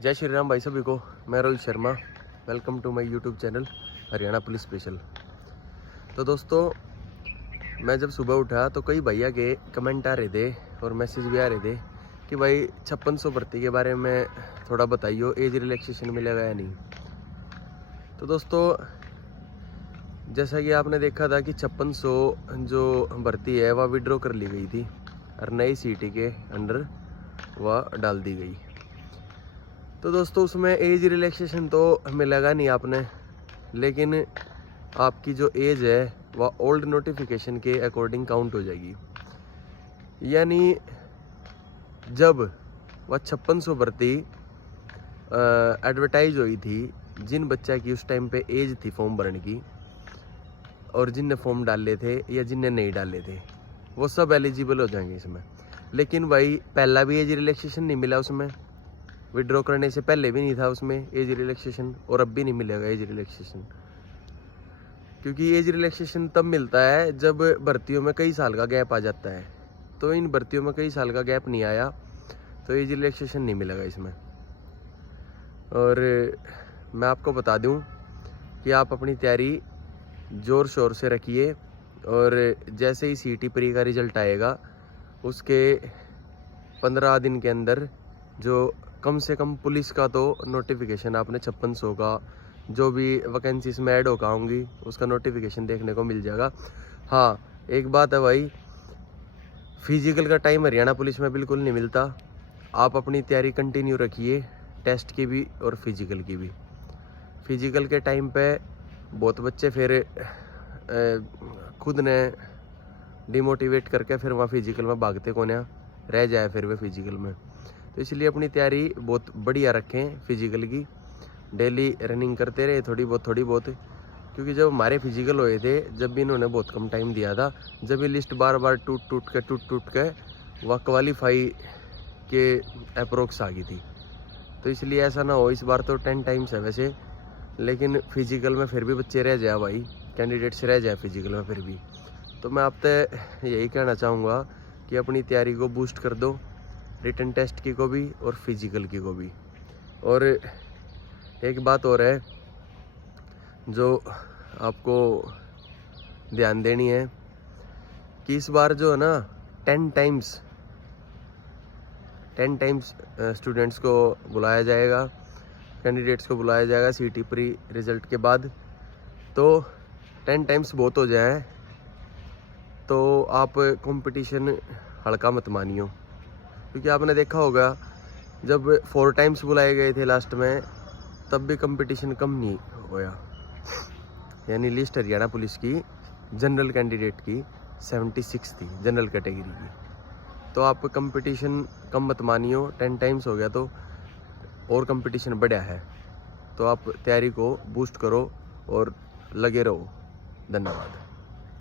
जय श्री राम भाई सभी को। मैं Rohit Sharma, welcome to my YouTube channel Haryana police special. तो दोस्तों, मैं जब सुबह उठा तो कई भैया के कमेंट आ रहे थे और मैसेज भी आ रहे थे कि भाई 5600 भर्ती के बारे में थोड़ा बताइए, एज रिलैक्सेशन मिलेगा या नहीं। तो दोस्तों, जैसा कि आपने देखा था कि 5600 जो भर्ती है वह विड्रॉ कर ली गई थी और नई सीटी के अंडर वह डाल दी गई। तो दोस्तों, उसमें एज रिलैक्सेशन तो मिलेगा नहीं आपने, लेकिन आपकी जो एज है वह ओल्ड नोटिफिकेशन के अकॉर्डिंग काउंट हो जाएगी। यानी जब वह 5600 भर्ती एडवर्टाइज हुई थी, जिन बच्चा की उस टाइम पे एज थी फॉर्म भरने की और जिनने फॉर्म डाले थे या जिनने नहीं डाले थे, वो सब एलिजिबल हो जाएंगे इसमें। लेकिन भाई पहला भी एज रिलैक्सेशन नहीं मिला उसमें, विड्रॉ करने से पहले भी नहीं था उसमें एज रिलैक्सेशन, और अब भी नहीं मिलेगा एज रिलैक्सेशन। क्योंकि एज रिलैक्सेशन तब मिलता है जब भर्तियों में कई साल का गैप आ जाता है। तो इन भर्तियों में कई साल का गैप नहीं आया तो एज रिलैक्सेशन नहीं मिलेगा इसमें। और मैं आपको बता दूं कि आप अपनी तैयारी ज़ोर शोर से रखिए, और जैसे ही सीटी प्री का रिजल्ट आएगा उसके 15 दिन के अंदर जो कम से कम पुलिस का तो नोटिफिकेशन आपने 5600 का जो भी वैकेंसीज में ऐड होकर आऊँगी उसका नोटिफिकेशन देखने को मिल जाएगा। हाँ, एक बात है भाई, फिजिकल का टाइम हरियाणा पुलिस में बिल्कुल नहीं मिलता। आप अपनी तैयारी कंटिन्यू रखिए, टेस्ट की भी और फिजिकल की भी। फिजिकल के टाइम पे बहुत बच्चे फिर खुद ने डिमोटिवेट करके फिर वहाँ फिजिकल में भागते कौन रह जाए फिर वे फिजिकल में। तो इसलिए अपनी तैयारी बहुत बढ़िया रखें फिजिकल की, डेली रनिंग करते रहे थोड़ी बहुत। क्योंकि जब हमारे फिजिकल हुए थे, जब भी इन्होंने बहुत कम टाइम दिया था, जब ये लिस्ट बार बार टूट के वह क्वालिफाई के अप्रोक्स आ गई थी। तो इसलिए ऐसा ना हो, इस बार तो 10 टाइम्स है वैसे, लेकिन फिजिकल में फिर भी बच्चे रह जाए भाई, कैंडिडेट्स रह जाए फिजिकल में फिर भी। तो मैं आपसे यही कहना चाहूँगा कि अपनी तैयारी को बूस्ट कर दो, रिटन टेस्ट की को भी और फिजिकल की को भी। और एक बात और है जो आपको ध्यान देनी है कि इस बार जो है ना 10 टाइम्स स्टूडेंट्स को बुलाया जाएगा, कैंडिडेट्स को बुलाया जाएगा सीटी प्री रिजल्ट के बाद। तो 10 टाइम्स बहुत हो जाए तो आप कंपटीशन हल्का मत मानियो। क्योंकि आपने देखा होगा जब 4 टाइम्स बुलाए गए थे लास्ट में, तब भी कंपटीशन कम नहीं होया। यानी लिस्ट हरियाणा पुलिस की जनरल कैंडिडेट की 76 थी, जनरल कैटेगरी की। तो आप कंपटीशन कम मत मानियो, 10 टाइम्स हो गया तो और कंपटीशन बढ़ा है। तो आप तैयारी को बूस्ट करो और लगे रहो। धन्यवाद।